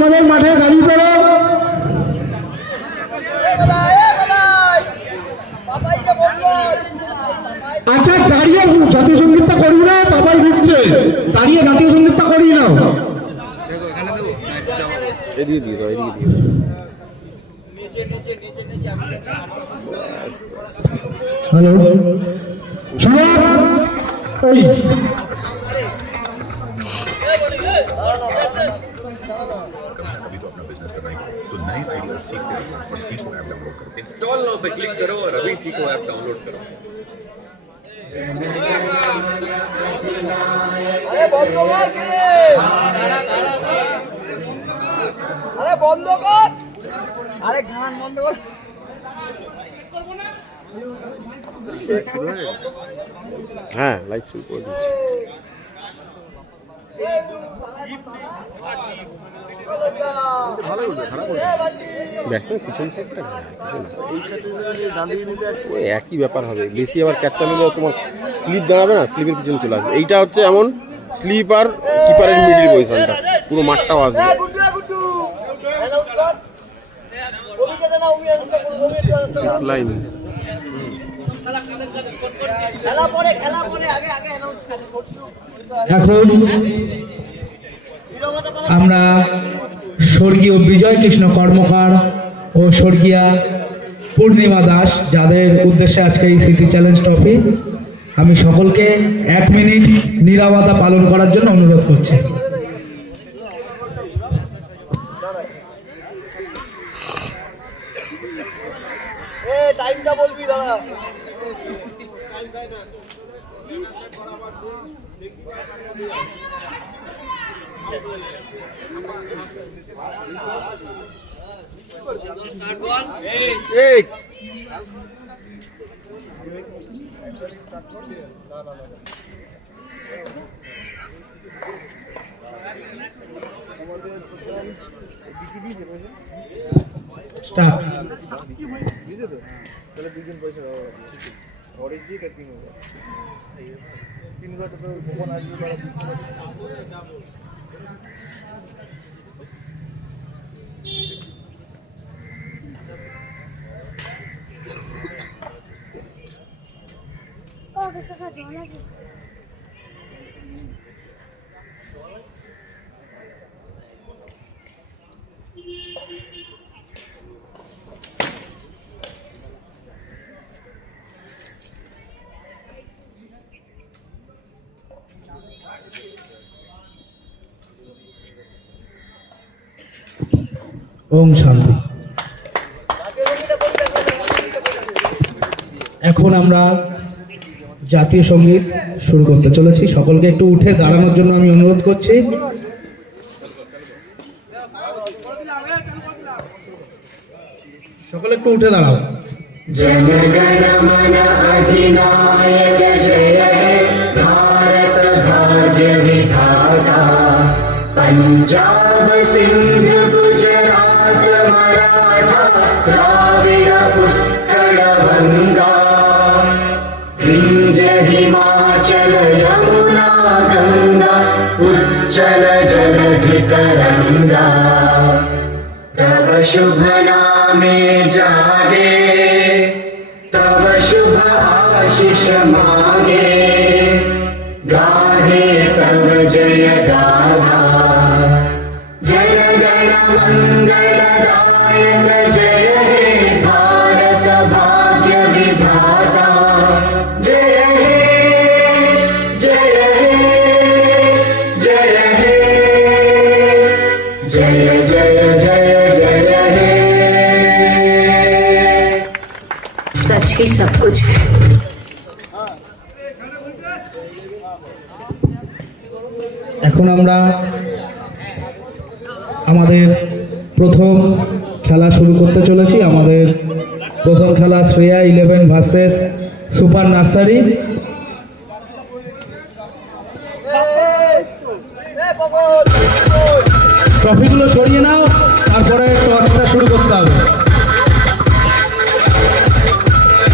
আমাদের মাঠে দাবি করো আচ্ছা দাঁড়িয়ে জাতীয় সঙ্গীতটা করি না বাবাই ঘুরছে দাঁড়িয়ে জাতীয় সঙ্গীতটা করি না হ্যালো? শুনো तो अपना बिजनेस करना ही तो नए आइडिया सीखते रहना और सीखो ऐप डाउनलोड करो इंस्टॉल नाउ पे क्लिक करो और अभी सीखो ऐप डाउनलोड करो আরে বন্ধ কর কিরে আরে বন্ধ কর আরে গান বন্ধ কর হ্যাঁ লাইভ শুরু করে দিচ্ছি ভালো খারাপ ব্যাটসম্যান পিছন সাইডটা এই ওই একই ব্যাপার হবে। বেশি আবার ক্যাচ চালালে তোমার স্লিপ দাঁড়াবে না স্লিপের পিছনে চলে আসবে। এইটা হচ্ছে এমন স্লিপ আর কিপারের মিডিল পজিশনটা পুরো মাঠটাও আসবে। announce কর। লাইন খেলা পরে খেলা পরে আগে আগে এখন আমরা স্বর্গীয় বিজয় কৃষ্ণ কর্মকার ও স্বর্গীয়া পূর্ণিমা দাস যাদের উদ্দেশ্যে আজকে এই সিটি চ্যালেঞ্জ ট্রফি আমি সকলকে এক মিনিট নিরাপত্তা পালন করার জন্য অনুরোধ করছি। টাইমটা বলবি দাদা স্টার্ট দিতে তো তাহলে দুজন পয়সা পাবো অরেঞ্জ দিয়ে কাটিং হবে তিন ঘণ্টা তো কোন আসবে Oh, questa stagione sì. Thank you. ওম শান্তি এখন আমরা জাতীয় সঙ্গীত শুরু করতে চলেছি সকলকে একটু উঠে দাঁড়ানোর জন্য আমি অনুরোধ করছি সকলে একটু উঠে দাঁড়াও जनगणमन अधिनायक जय हे भारत भाग्य विधाता पञ्जाब सिन्ध राविण उत्कल हिमाचल यमुना गुणा उच्चल जलभृतरङ्गा तव शुभ नामे जागे तव शुभ आशिषमागे এখন আমরা আমাদের প্রথম খেলা শুরু করতে চলেছি। আমাদের প্রথম খেলা Shreya eleven versus super nursery. ট্রফিগুলো সরিয়ে নাও, তারপরে টসটা শুরু